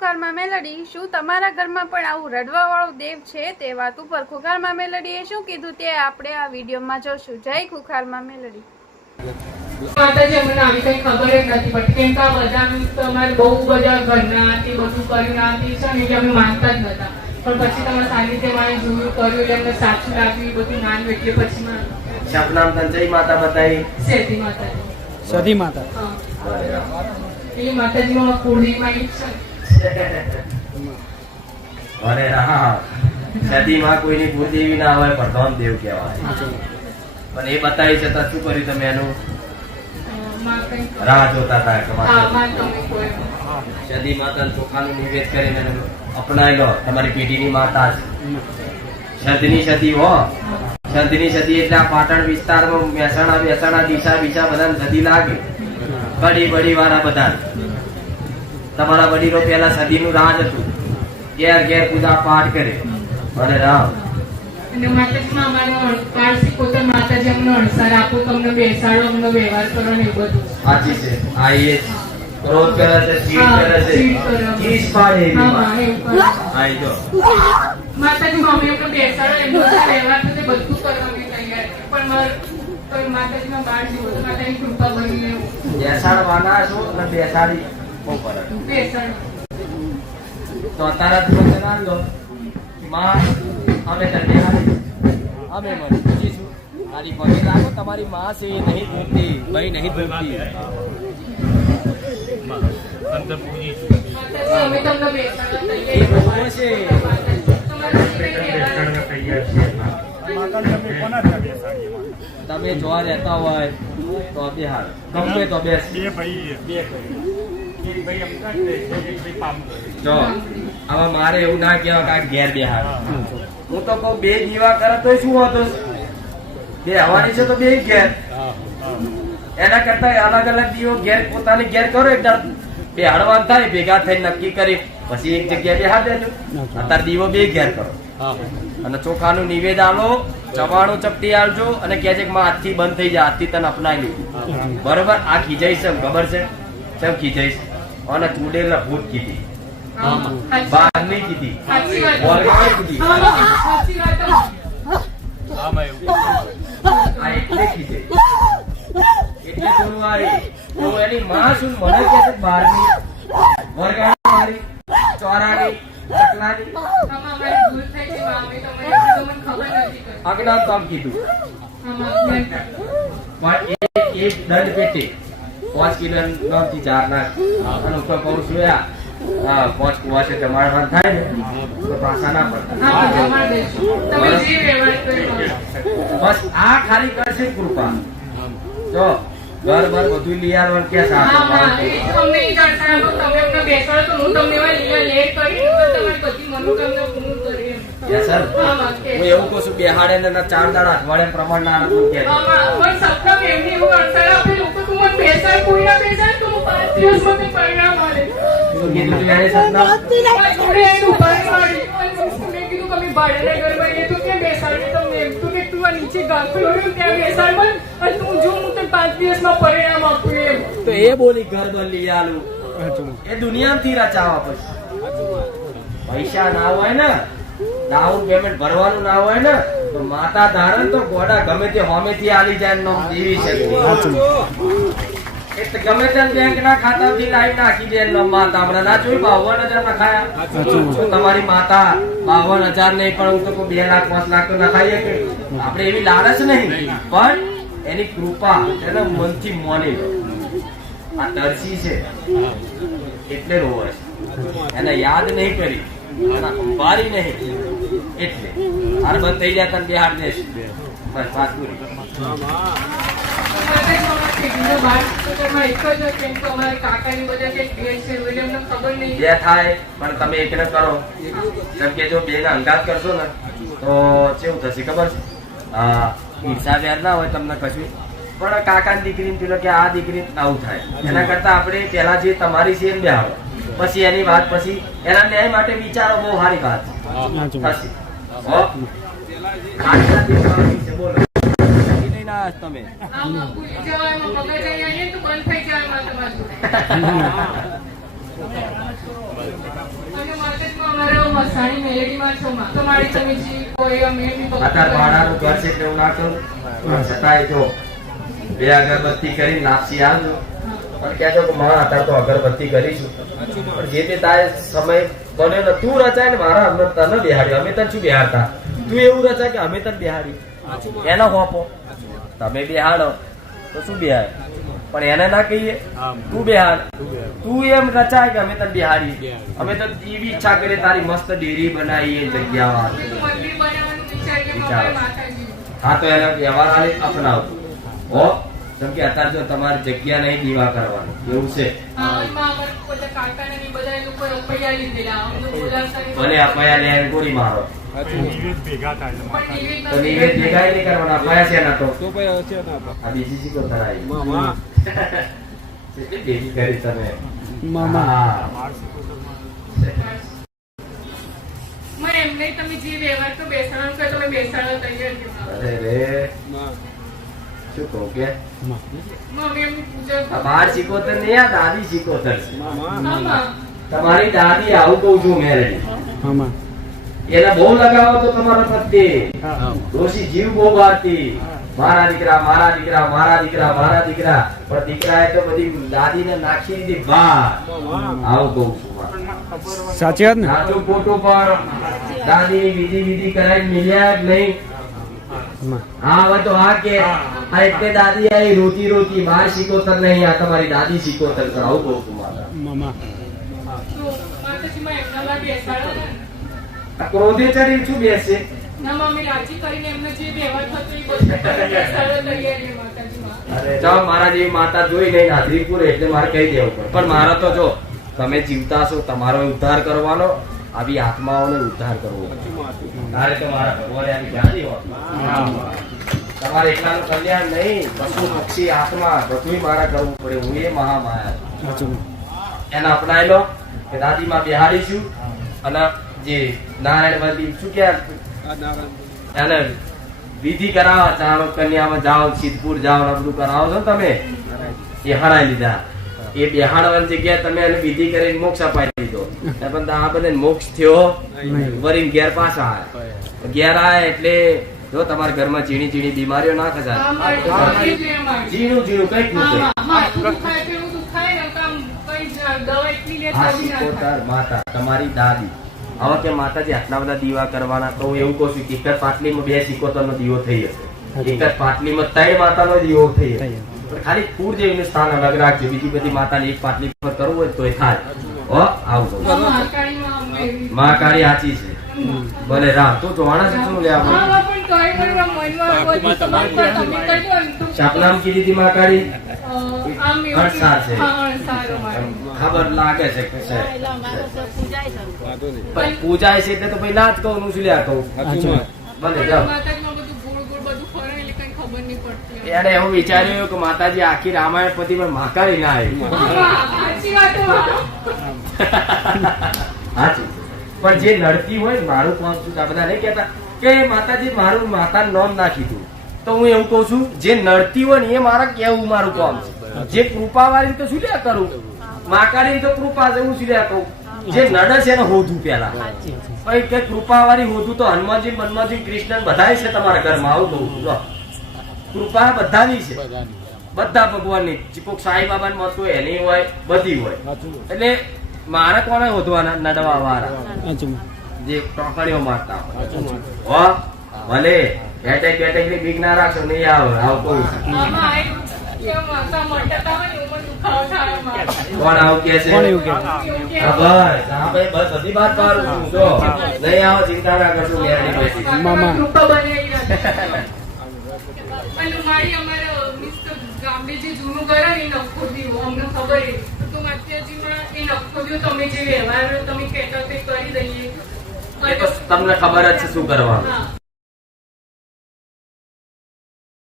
ખુખારમાં મેલડી શું તમારા ઘરમાં પણ આવું રડવાવાળો દેવ છે? તે વાત ઉપર ખુખારમાં મેલડીએ શું કીધું તે આપણે આ વિડીયોમાં જોશું. જય ખુખારમાં મેલડી. માતાજી અમને આવી કઈ ખબર જ નથી પડતી કેમ કે આ બધાનું તો અમારે બહુ બધા ઘરના તે બધું કર્યું આ તે છે ને એટલે અમે માનતા જ નતા. પણ પછી તમારા સાનિધ્ય મારે જોયું કર્યું એટલે અમને સાચું લાગ્યું બધું માન્યું એટલે પછી મારું. સપનામ તને જય માતા બતાવી. સેતી માતા સતી માતા. હા. એટલે માતાજીમાં ઈ છે. અરે હા સદીમાં કોઈની ભૂદેવી ના હોય પ્રધાન દેવ કહેવાય. પણ એ બતાવી છે તો શું કર્યું તમે એનું? રાહ જોતા હતા સદી માતા ચોખાનું નિવેદ કરીને અપનાવી લો તમારી પેઢીની માતા છે સદની સદી હો. સદની સદી એટલે આ પાટણ વિસ્તારમાં મહેસાણા મહેસાણા દિશા બીજા બધા સદી લાગે. બડી બડી વાળા બધા તમારા વડીલો પહેલા સદીનું રાજ હતું. ઘેર ઘેર પૂજા પાઠ કરે. અને રામ. અને માતાજીમાં અમારે પારસી પોતે માતાજી અમને અણસાર આપો તમને બેસાડો અમને વ્યવહાર કરો ને બધું. સાચી છે. આ એ ક્રોધ કરે છે ચીડ કરે છે. ચીડ પાડે એવી હા વાત. હા એવું કરો. આ એ જો. માતાજી મમ્મી અમને બેસાડો એમનો વ્યવહાર થશે બધું કરવાની તૈયાર પણ મારે તો બાળ જેવો માતાની કૃપા બની રહેવું બેસાડવાના છો અને બેસાડી. બહુ ફરક. તો અત્યારે જ આવ્યો માં અમે તને હારી અમે મને પૂછીશું તારી પગે લાગો તમારી માં છે એ નહીં ભૂલતી ભાઈ નહીં ભૂલતી તમે જો રહેતા હોય તો બિહાર ગમે તો બે બે ભાઈ બે ભાઈ છે. જો હવે મારે એવું ના કેવા કાંઈક ઘેર બેહાર. હું તો કહું, બે દીવા કરે તો શું હતો બે હવાની છે તો બે ઘેર એના કરતા અલગ અલગ દીવો ઘેર પોતાની ઘેર કરો એક દાડો. બે હળવાન થાય, ભેગા થઈ નક્કી કરી, પછી એક જગ્યાએ બેહા દેજો અત્યારે દીવો બે ઘેર કરો. અને ચોખાનું નિવેદ આલો, ચવાણું ચપટી આલજો અને કહે છે કે માં હાથથી બંધ થઈ જાય હાથથી તને અપનાવી લીધું બરોબર? આ ખીજાઈશ એમ ખબર છે? કેમ ખીજાઈશ અને ચૂડેલા ભૂત કીધી. હા, બહાર નહીં કીધી. કીધી. આ એટલે ખીજાઈ એટલે થોડું આ હું એની માં મને છે બહારની વરગાડી ચકલાની. અજ્ઞાત કામ કીધું. પણ એક એક દંડ પેટે. પાંચ કિલો નવથી ચાર નાખ અને ઉપર કહું છું યા હા પાંચ કુવાસે જમાડવા થાય ને. તો પાછા ના પડતા. બસ. આ ખાલી કરશે કૃપા. જો ઘર ભર બધું લઈ આવવાનું કે હા, હા, એવા તમારી કહું છું બેહાડે ને એના ચાર દાડા અઠવાડિયા પ્રમાણ ના કે. પણ સપના એમને એવું અણસાર આપે લોકો તું મને બેસાડ કોઈ ના બેસાડ તો હું પાંચ દિવસમાં તે પરિણામ મળે કીધું તું એને મારી જોડે આવીને ઊભા રહી વાળી. અને મેં કીધું કે અમે ઘરમાં રહીએ તો ક્યાં બેસાડીએ તમને એમ? તું કે તું આ નીચે ગાંઠો રહ્યો ત્યાં બેસાડ મને. અને તું જો હું તને પાંચ દિવસમાં પરિણામ આપું એમ તો એ બોલી ઘર આલું એ દુનિયામાંથી રચાવા પછી પૈસા ના હોય ને ડાઉન પેમેન્ટ ભરવાનું ના હોય ને તો માતા ધારણ તો ઘોડા ગમે તે હોમે થી આલી જાય નો દેવી શક્તિ એટલે ગમે તે બેંક ના ખાતાથી લાવી નાખી દે નો માતા. આપણે ના જોઈ બાવન હજાર ના ખાયા તમારી માતા બાવન હજાર નહીં પણ હું તો બે લાખ પાંચ લાખ તો ના ખાઈએ કે. આપણે એવી લાલચ નહીં. પણ એની કૃપા એના મનથી મોની આ તરસી છે. એટલે રોવે છે. એને યાદ નહીં કરી. એના અંબારી નહીં. એટલે હાર બંધ થઈ જાય તને બિહાર દેશ. બસ, વાત થાય, પણ તમે એકને કરો. કેમ કે જો બે ને કરશો ને, તો કેવું થશે ખબર છે? ઈર્ષા વેર ના હોય તમને કશું. પણ કાકાની દીકરી પેલો કે આ દીકરી આવું થાય. એના કરતા આપણે પેલા જે તમારી છે એમ બેહાડો પછી એની વાત પછી એના ન્યાય માટે વિચારો બહુ સારી વાત. તમે. અત્યારે ભાડાનું ઘર છે એવું ના કરું છતાંય જો બે અગરબત્તી કરી નાસી આવજો પણ કહેજો કે મારા અત્યારે તો અગરબત્તી કરીશું પણ જે તે તારે સમય બન્યો ને તું રચાય ને મારા અમે તને બિહાડ્યો. અમે તને શું બિહારતા તું એવું રચાય કે અમે તને બિહાડી એનો હોપો. તમે બિહાડો તો શું બિહાડ? પણ એને ના કહીએ? તું બિહાર તું એમ રચાય કે અમે તને બિહાડી અમે તો એવી ઈચ્છા કરીએ તારી મસ્ત ડેરી જગ્યા વિચાર કે વિચારો. હા તો એનો વ્યવહાર આલે અપનાવજો હો? કેમ કે અત્યારે જો તમારે જગ્યા નહીં દીવા કરવાની. એવું છે. ભલે અપાયા લેન ગોળી મારો. ભેગા થાય છે નિવેદ ભેગા નહીં કરવાના? અપાયા તો. આ બીજી મામા. કેટલી ભેગી કરી તમે? મામા. હા. માર શીખો તો મને એમને તમે જે વ્યવહાર તો બેસાડવાનું તમે બેસાડવા તૈયાર અરે રે. શું કહું કે? મમ્મી એમની પૂજા આ બાર શીખોતર નહીં આ દાદી શીખોતર તમારી દાદી આવું કહું છું મામા. બહુ લગાવો તો તમારા પ્રત્યે ડોશી જીવ બહુ બાળતી મારા દીકરા મારા દીકરા મારા દીકરા મારા દીકરા. પણ દીકરાએ તો બધી દાદીને નાખી દીધી બા આવું કહું છું સાચી વાત ને? સાચું ખોટું પણ દાદી વિધિ વિધિ કરાય મિલ્યા જ નહીં. હા હવે તો હા કે આ એટલે દાદી આ રોતી રોતી બાર શીખોતર નહીં આ તમારી દાદી શીખોતર કરો. આવું કહું છું માતા મામા. તો માતાજીમાં એમના માટે બેસાડો ને. આ ક્રોધે ચડી શું બેસે? જાઓ મારા જેવી માતા જોઈ નહીં નાદરી પૂરે એટલે મારે કહી દેવું પડે. પણ મારા તો જો તમે જીવતા છો તમારો ઉદ્ધાર કરવાનો આવી આત્માઓનો ઉદ્ધાર કરવો. તારે તો મારા ભગવાને આવી હોત. તમારે એકલાનું કલ્યાણ નહીં પશુ પક્ષી આત્મા બધું મારા કરવું પડે. હું એ મહામાયા એને અપનાયેલો લો કે દાદીમાં બિહાડીશું અને જે નારાયણ મંદિર શું કે એને વિધિ કરાવો ચાલો કન્યામાં જાઓ સિદ્ધપુર જાઓ ને બધું કરાવો છો તમે? એ હણાઈ લીધા. એ બેહાડવાની જગ્યાએ તમે એને વિધિ કરીને મોક્ષ અપાઈ ને પણ આ બધે મોક્ષ થયો વરીને ઘેર પાછા આવે ઘેર આવે એટલે જો તમારા ઘરમાં ઝીણી ઝીણી બીમારીઓ ના ખસાય. ઝીણું ઝીણું કંઈક ને ના માતા તમારી દાદી. હવે કે માતાજી આટલા બધા દીવા કરવાના તો હું એવું કહું છું કે એક જ પાટલીમાં બે શીખોતર નો દીવો થઈ હશે. એક જ પાટલીમાં ત્રણ માતાનો દીવો થઈ હશે. ખાલી પૂર જેવું સ્થાન અલગ રાખજો. બીજી બધી માતાની એક પાટલી પર કરવું હોય તો એ થાય. હો આવું મહાકાળી આચી છે. ભલે રામ તું જોવાના છે શું લે હા, આપણે? હા, પણ તોય પણ મનમાં બધું તમારું પર તમે કહી દો ને તો, શાપનામ કીધી હતી અણસાર અમારે. ખબર લાગે છે કે છે. પણ પૂજાય છે એટલે તો ભાઈ ના જ કહું નું શું લ્યા કહું? ભલે જાઓ. એને એવું વિચાર્યું કે માતાજી આખી રામાયણ પછી પણ મહાકાળી ના આવી. પણ જે લડતી હોય ને મારું કોણ આ બધા નહીં કેતા કે માતાજી મારું માતા નામ ના કીધું. તો હું એવું કહું છું જે નડતી હોય ને એ મારા કેવું મારું કામ છે? જે કૃપા વાળી તો શું લ્યા કરું? માકાળી તો કૃપા છે હું શું લ્યા કહું? જે નડે છે એને હોધું પેલા કૃપા વાળી હોધું તો હનુમાનજી મનમાજી કૃષ્ણ બધાય છે તમારા ઘરમાં. આવું કહું. કૃપા બધાની છે. બધા ભગવાનની. કોઈક સાંઈ બાબા મત હોય એની હોય બધી હોય. એટલે મારે કોને હોધવાના નડવા વાળા. જે ટોકડીઓ મારતા હોય. હો ભલે. બેટેક બેટેકની બીક ના રાખશો નહીં આવે આવું કહું. કોણ આવું કે છે? હા ભાઈ બસ બધી વાત કરું છું. જો નહીં આવો ચિંતા ના કરશો મામા. અને મારી અમારે મિસ્ટર ગામડે જે જૂનું ઘર એ નખો દીવો અમને ખબર એ તો માતાજીમાં એ નખો દીવો તમે જે વ્યવહાર તમે કહેતા તે કરી દઈએ. તમને ખબર જ છે શું કરવાનું.